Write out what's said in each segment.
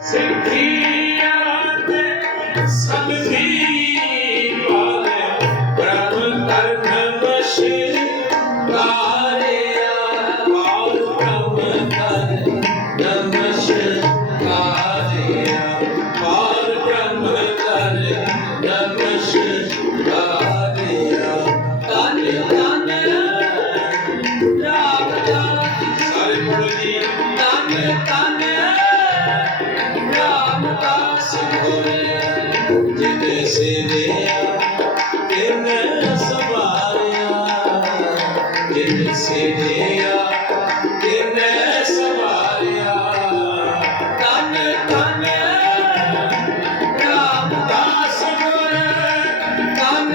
ਸਿੱਖੀਆਂ ਤੇ ਸੰਗਤੀ ਵਾਲੇ ਪ੍ਰਭ ਕਰਨ ਵਸ਼ ਕਾਰਿਆ ਕਾਲ ਪ੍ਰਭ ਕਰ ਨਮਸ਼ ਕਾਰਿਆ ਕਾਲ ਪ੍ਰਭ ਕਰ ਨਮਸ਼ ਕਾਰਿਆ ਤਨ ਤਨ ਰਾਮਦਾਸ ਸਾਰੇ ਪੜੋ ਤਨ ਤਨ ਜਿਤ ਸਿਰਿਆ ਤਿਨ ਸਵਾਰਿਆ ਜਿਤ ਸਿਰਿਆ ਤਿਨ ਸਵਾਰਿਆ ਤਨ ਤਨ ਰਾਮਦਾਸ ਗੁਰ ਤਨ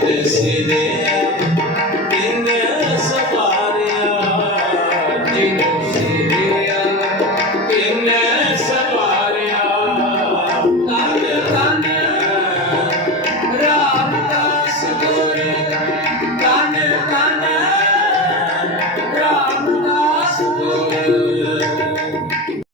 Deus se deu.